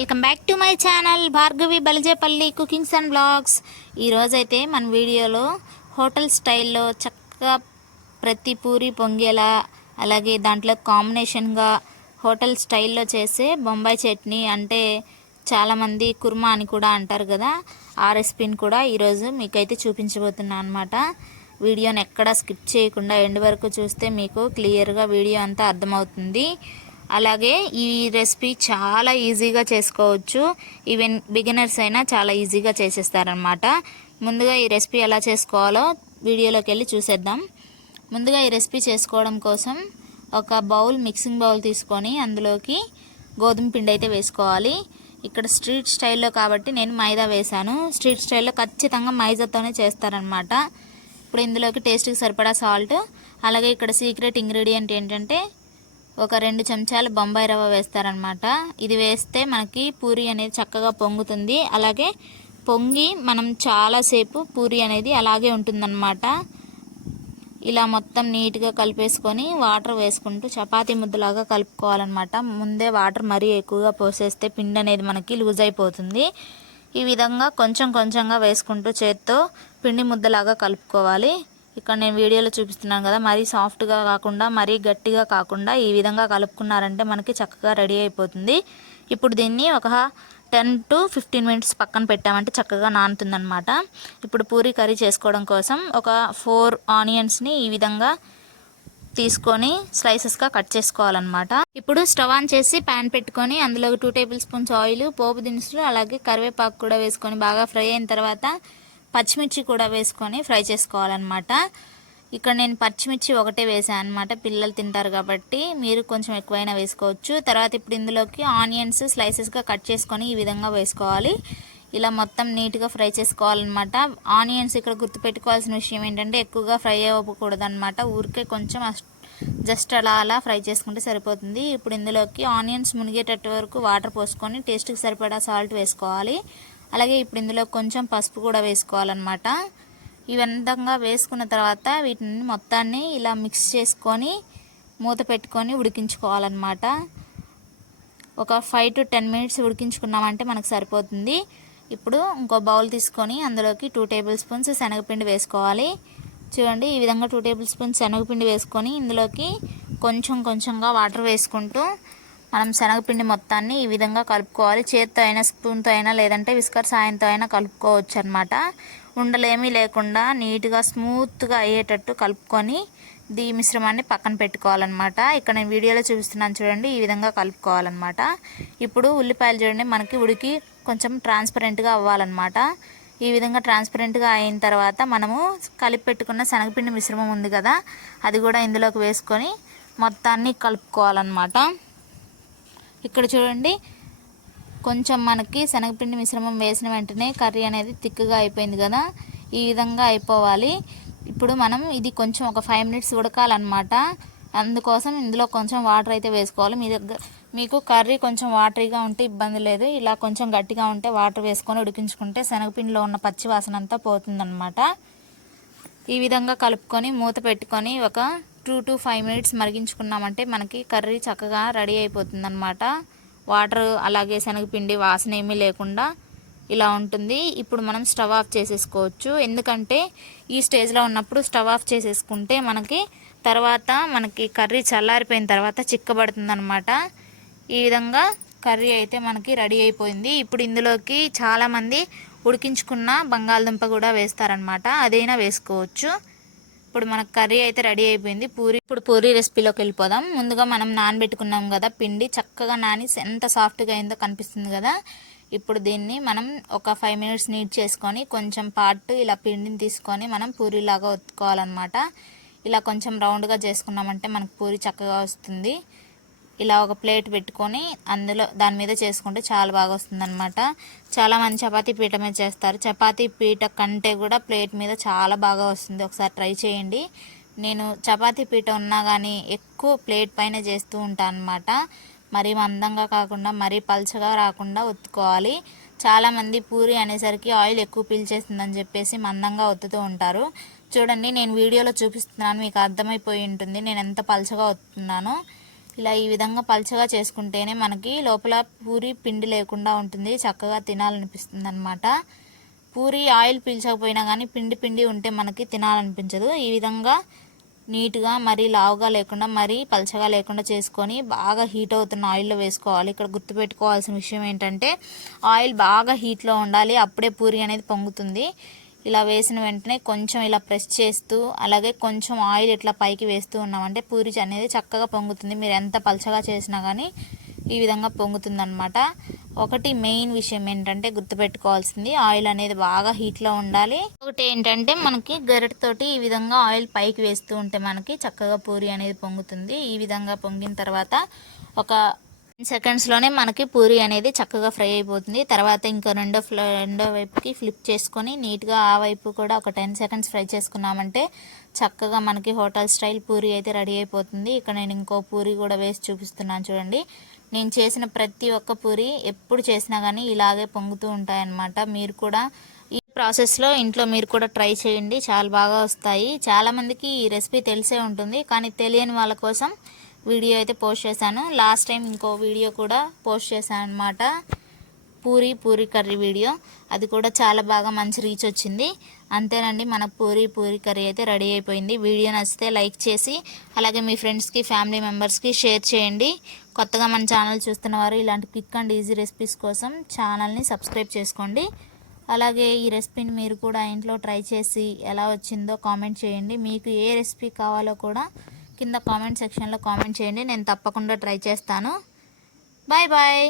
Welcome back to my channel Bhargavi Balijepalli cookings and blogs. ఈరోజైతే మన వీడియోలో hotel స్టైల్లో చక్కగా ప్రతి పూరి పొంగేలా అలాగే దాంట్లో కాంబినేషన్గా హోటల్ స్టైల్లో చేసే బొంబాయి చట్నీ అంటే చాలామంది కుర్మా అని కూడా అంటారు కదా ఆ రెసిపీని కూడా ఈరోజు మీకైతే చూపించబోతున్నాను అనమాట వీడియోని ఎక్కడా స్కిప్ చేయకుండా ఎండ్ వరకు చూస్తే మీకు క్లియర్గా వీడియో అంతా అర్థమవుతుంది. అలాగే ఈ రెసిపీ చాలా ఈజీగా చేసుకోవచ్చు. ఈవెన్ బిగినర్స్ అయినా చాలా ఈజీగా చేసేస్తారనమాట ముందుగా ఈ రెసిపీ ఎలా చేసుకోవాలో వీడియోలోకి వెళ్ళి చూసేద్దాం. ముందుగా ఈ రెసిపీ చేసుకోవడం కోసం ఒక బౌల్ మిక్సింగ్ బౌల్ తీసుకొని అందులోకి గోధుమ పిండి అయితే వేసుకోవాలి. ఇక్కడ స్ట్రీట్ స్టైల్లో కాబట్టి నేను మైదా వేశాను. స్ట్రీట్ స్టైల్లో ఖచ్చితంగా మైదాతోనే చేస్తారనమాట ఇప్పుడు ఇందులోకి టేస్ట్కి సరిపడా సాల్ట్ అలాగే ఇక్కడ సీక్రెట్ ఇంగ్రీడియంట్ ఏంటంటే ఒక రెండు చెంచాలు బొంబాయి రవ్వ వేస్తారనమాట ఇది వేస్తే మనకి పూరి అనేది చక్కగా పొంగుతుంది. అలాగే పొంగి మనం చాలాసేపు పూరి అనేది అలాగే ఉంటుందన్నమాట. ఇలా మొత్తం నీట్గా కలిపేసుకొని వాటర్ వేసుకుంటూ చపాతీ ముద్దలాగా కలుపుకోవాలన్నమాట. ముందే వాటర్ మరీ ఎక్కువగా పోసేస్తే పిండి అనేది మనకి లూజ్ అయిపోతుంది. ఈ విధంగా కొంచెం కొంచెంగా వేసుకుంటూ చేత్తో పిండి ముద్దలాగా కలుపుకోవాలి. ఇక్కడ నేను వీడియోలో చూపిస్తున్నాను కదా మరీ సాఫ్ట్గా కాకుండా మరీ గట్టిగా కాకుండా ఈ విధంగా కలుపుకున్నారంటే మనకి చక్కగా రెడీ అయిపోతుంది. ఇప్పుడు దీన్ని ఒక టెన్ టు ఫిఫ్టీన్ మినిట్స్ పక్కన పెట్టామంటే చక్కగా నానుతుందనమాట ఇప్పుడు పూరీ కర్రీ చేసుకోవడం కోసం ఒక ఫోర్ ఆనియన్స్ని ఈ విధంగా తీసుకొని స్లైసెస్గా కట్ చేసుకోవాలన్నమాట. ఇప్పుడు స్టవ్ ఆన్ చేసి ప్యాన్ పెట్టుకొని అందులో టూ టేబుల్ స్పూన్స్ ఆయిల్ పోపు దినుసులు అలాగే కరివేపాకు కూడా వేసుకొని బాగా ఫ్రై అయిన తర్వాత పచ్చిమిర్చి కూడా వేసుకొని ఫ్రై చేసుకోవాలన్నమాట. ఇక్కడ నేను పచ్చిమిర్చి ఒకటే వేసాను అనమాట పిల్లలు తింటారు కాబట్టి మీరు కొంచెం ఎక్కువైనా వేసుకోవచ్చు. తర్వాత ఇప్పుడు ఇందులోకి ఆనియన్స్ స్లైసెస్గా కట్ చేసుకొని ఈ విధంగా వేసుకోవాలి. ఇలా మొత్తం నీట్గా ఫ్రై చేసుకోవాలన్నమాట. ఆనియన్స్ ఇక్కడ గుర్తుపెట్టుకోవాల్సిన విషయం ఏంటంటే ఎక్కువగా ఫ్రై అవ్వకూడదు అనమాట ఊరికే కొంచెం జస్ట్ అలా అలా ఫ్రై చేసుకుంటే సరిపోతుంది. ఇప్పుడు ఇందులోకి ఆనియన్స్ మునిగేటట్టు వరకు వాటర్ పోసుకొని టేస్ట్కి సరిపడా సాల్ట్ వేసుకోవాలి. అలాగే ఇప్పుడు ఇందులో కొంచెం పసుపు కూడా వేసుకోవాలన్నమాట. ఇవంతంగా వేసుకున్న తర్వాత వీటిని మొత్తాన్ని ఇలా మిక్స్ చేసుకొని మూత పెట్టుకొని ఉడికించుకోవాలన్నమాట. ఒక ఫైవ్ టు టెన్ మినిట్స్ ఉడికించుకున్నామంటే మనకు సరిపోతుంది. ఇప్పుడు ఇంకో బౌల్ తీసుకొని అందులోకి టూ టేబుల్ స్పూన్స్ శనగపిండి వేసుకోవాలి. చూడండి ఈ విధంగా టూ టేబుల్ స్పూన్స్ శనగపిండి వేసుకొని ఇందులోకి కొంచెం కొంచెంగా వాటర్ వేసుకుంటూ మనం శనగపిండి మొత్తాన్ని ఈ విధంగా కలుపుకోవాలి. చేత్తో అయినా స్పూన్తో అయినా లేదంటే విస్కర్ సాయంతో అయినా కలుపుకోవచ్చు అనమాట ఉండలేమీ లేకుండా నీట్గా స్మూత్గా అయ్యేటట్టు కలుపుకొని దీ మిశ్రమాన్ని పక్కన పెట్టుకోవాలన్నమాట. ఇక్కడ నేను వీడియోలో చూపిస్తున్నాను చూడండి ఈ విధంగా కలుపుకోవాలన్నమాట. ఇప్పుడు ఉల్లిపాయలు చూడండి మనకి ఉడికి కొంచెం ట్రాన్స్పరెంట్గా అవ్వాలన్నమాట. ఈ విధంగా ట్రాన్స్పరెంట్గా అయిన తర్వాత మనము కలిపి పెట్టుకున్న శనగపిండి మిశ్రమం ఉంది కదా అది కూడా ఇందులోకి వేసుకొని మొత్తాన్ని కలుపుకోవాలన్నమాట. ఇక్కడ చూడండి. కొంచెం మనకి శనగపిండి మిశ్రమం వేసిన వెంటనే కర్రీ అనేది థిక్గా అయిపోయింది కదా. ఈ విధంగా అయిపోవాలి. ఇప్పుడు మనం ఇది కొంచెం ఒక ఫైవ్ మినిట్స్ ఉడకాలన్నమాట. అందుకోసం ఇందులో కొంచెం వాటర్ అయితే వేసుకోవాలి. మీ దగ్గర మీకు కర్రీ కొంచెం వాటరీగా ఉంటే ఇబ్బంది లేదు. ఇలా కొంచెం గట్టిగా ఉంటే వాటర్ వేసుకొని ఉడికించుకుంటే శనగపిండిలో ఉన్న పచ్చి వాసన అంతా పోతుందన్నమాట. ఈ విధంగా కలుపుకొని మూత పెట్టుకొని ఒక టూ టు ఫైవ్ మినిట్స్ మరిగించుకున్నామంటే మనకి కర్రీ చక్కగా రెడీ అయిపోతుంది అనమాట వాటర్ అలాగే శనగపిండి వాసన ఏమీ లేకుండా ఇలా ఉంటుంది. ఇప్పుడు మనం స్టవ్ ఆఫ్ చేసేసుకోవచ్చు. ఎందుకంటే ఈ స్టేజ్లో ఉన్నప్పుడు స్టవ్ ఆఫ్ చేసేసుకుంటే మనకి తర్వాత మనకి కర్రీ చల్లారిపోయిన తర్వాత చిక్కబడుతుంది అనమాట ఈ విధంగా కర్రీ అయితే మనకి రెడీ అయిపోయింది. ఇప్పుడు ఇందులోకి చాలామంది ఉడికించుకున్న బంగాళదుంప కూడా వేస్తారనమాట అదైనా వేసుకోవచ్చు. ఇప్పుడు మనకు కర్రీ అయితే రెడీ అయిపోయింది. పూరి ఇప్పుడు పూరి రెసిపీలోకి వెళ్ళిపోదాం. ముందుగా మనం నానబెట్టుకున్నాం కదా పిండి చక్కగా నాని ఎంత సాఫ్ట్గా అయిందో కనిపిస్తుంది కదా. ఇప్పుడు దీన్ని మనం ఒక ఫైవ్ మినిట్స్ నీట్ చేసుకొని కొంచెం పార్ట్ ఇలా పిండిని తీసుకొని మనం పూరిలాగా ఒత్తుకోవాలన్నమాట. ఇలా కొంచెం రౌండ్గా చేసుకున్నామంటే మనకు పూరి చక్కగా వస్తుంది. ఇలా ఒక ప్లేట్ పెట్టుకొని అందులో దాని మీద చేసుకుంటే చాలా బాగా వస్తుంది అనమాట చాలామంది చపాతీ పీట మీద చేస్తారు. చపాతీ పీట కంటే కూడా ప్లేట్ మీద చాలా బాగా వస్తుంది. ఒకసారి ట్రై చేయండి. నేను చపాతీ పీట ఉన్నా కానీ ఎక్కువ ప్లేట్ పైన చేస్తూ ఉంటాను అనమాట మరీ మందంగా కాకుండా మరీ పల్చగా రాకుండా ఒత్తుకోవాలి. చాలామంది పూరి అనేసరికి ఆయిల్ ఎక్కువ పీల్చేస్తుందని చెప్పేసి మందంగా ఒత్తుతూ ఉంటారు. చూడండి నేను వీడియోలో చూపిస్తున్నాను మీకు అర్థమైపోయి ఉంటుంది. నేను ఎంత పల్చగా ఒత్తున్నానో ఇలా ఈ విధంగా పల్చగా చేసుకుంటేనే మనకి లోపల పూరి పిండి లేకుండా ఉంటుంది చక్కగా తినాలనిపిస్తుంది అనమాట పూరి ఆయిల్ పీల్చకపోయినా కానీ పిండి పిండి ఉంటే మనకి తినాలనిపించదు. ఈ విధంగా నీట్గా మరీ లావుగా లేకుండా మరీ పలచగా లేకుండా చేసుకొని బాగా హీట్ అవుతున్న ఆయిల్లో వేసుకోవాలి. ఇక్కడ గుర్తుపెట్టుకోవాల్సిన విషయం ఏంటంటే ఆయిల్ బాగా హీట్లో ఉండాలి అప్పుడే పూరి అనేది పొంగుతుంది. ఇలా వేసిన వెంటనే కొంచెం ఇలా ప్రెస్ చేస్తూ అలాగే కొంచెం ఆయిల్ ఇట్లా పైకి వేస్తూ ఉన్నామంటే పూరి అనేది చక్కగా పొంగుతుంది. మీరు ఎంత పలచగా చేసినా కానీ ఈ విధంగా పొంగుతుంది అనమాట ఒకటి మెయిన్ విషయం ఏంటంటే గుర్తుపెట్టుకోవాల్సింది ఆయిల్ అనేది బాగా హీట్లో ఉండాలి. ఒకటి ఏంటంటే మనకి గరిటతోటి ఈ విధంగా ఆయిల్ పైకి వేస్తూ ఉంటే మనకి చక్కగా పూరి అనేది పొంగుతుంది. ఈ విధంగా పొంగిన తర్వాత ఒక సెకండ్స్లోనే మనకి పూరి అనేది చక్కగా ఫ్రై అయిపోతుంది. తర్వాత ఇంకా రెండో ఫ్ల రెండో వైపుకి ఫ్లిప్ చేసుకొని నీట్గా ఆ వైపు కూడా ఒక టెన్ సెకండ్స్ ఫ్రై చేసుకున్నామంటే చక్కగా మనకి హోటల్ స్టైల్ పూరి అయితే రెడీ అయిపోతుంది. ఇక్కడ నేను ఇంకో పూరి కూడా వేసి చూపిస్తున్నాను చూడండి. నేను చేసిన ప్రతి ఒక్క పూరి ఎప్పుడు చేసినా కానీ ఇలాగే పొంగుతూ ఉంటాయన్నమాట. మీరు కూడా ఈ ప్రాసెస్లో ఇంట్లో మీరు కూడా ట్రై చేయండి. చాలా బాగా వస్తాయి. చాలామందికి ఈ రెసిపీ తెలిసే ఉంటుంది. కానీ తెలియని వాళ్ళ కోసం వీడియో అయితే పోస్ట్ చేశాను. లాస్ట్ టైం ఇంకో వీడియో కూడా పోస్ట్ చేశాను అనమాట పూరి పూరి కర్రీ వీడియో. అది కూడా చాలా బాగా మంచి రీచ్ వచ్చింది. అంతేనండి మన పూరి పూరి కర్రీ అయితే రెడీ అయిపోయింది. వీడియో నచ్చితే లైక్ చేసి అలాగే మీ ఫ్రెండ్స్కి ఫ్యామిలీ మెంబర్స్కి షేర్ చేయండి. కొత్తగా మన ఛానల్ చూస్తున్న వారు ఇలాంటి క్విక్ అండ్ ఈజీ రెసిపీస్ కోసం ఛానల్ని సబ్స్క్రైబ్ చేసుకోండి. అలాగే ఈ రెసిపీని మీరు కూడా ఇంట్లో ట్రై చేసి ఎలా వచ్చిందో కామెంట్ చేయండి. మీకు ఏ రెసిపీ కావాలో కూడా కింద కామెంట్ సెక్షన్లో కామెంట్ చేయండి. నేను తప్పకుండా ట్రై చేస్తాను. Bye bye.